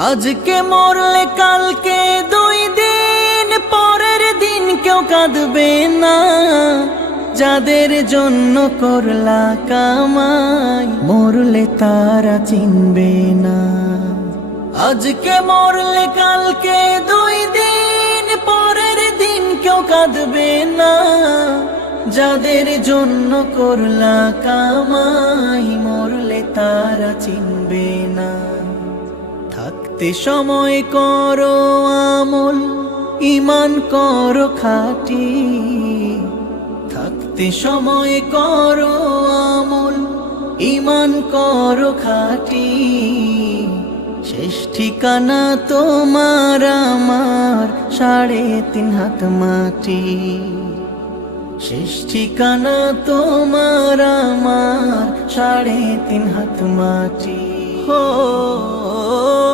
আজকে মরলে কালকে 2 দিন পরের দিন কেউ কাঁদবে না। যাদের জন্য করলা কামাই মরলে তারা চিনবে না। আজকে মরলে কালকে 2 দিন পরের দিন কেউ কাঁদবে না। যাদের জন্য করলা কামাই মরলে তারা চিনবে না। থাকতে সময় করো আমল, ঈমান করো খাঁটি। থাকতে সময় করো আমল, ঈমান করো খাঁটি। শেষ ঠিকানা তোমার আমার 3.5 হাত মাটি। শেষ ঠিকানা তোমার আমার 3.5 হাত মাটি।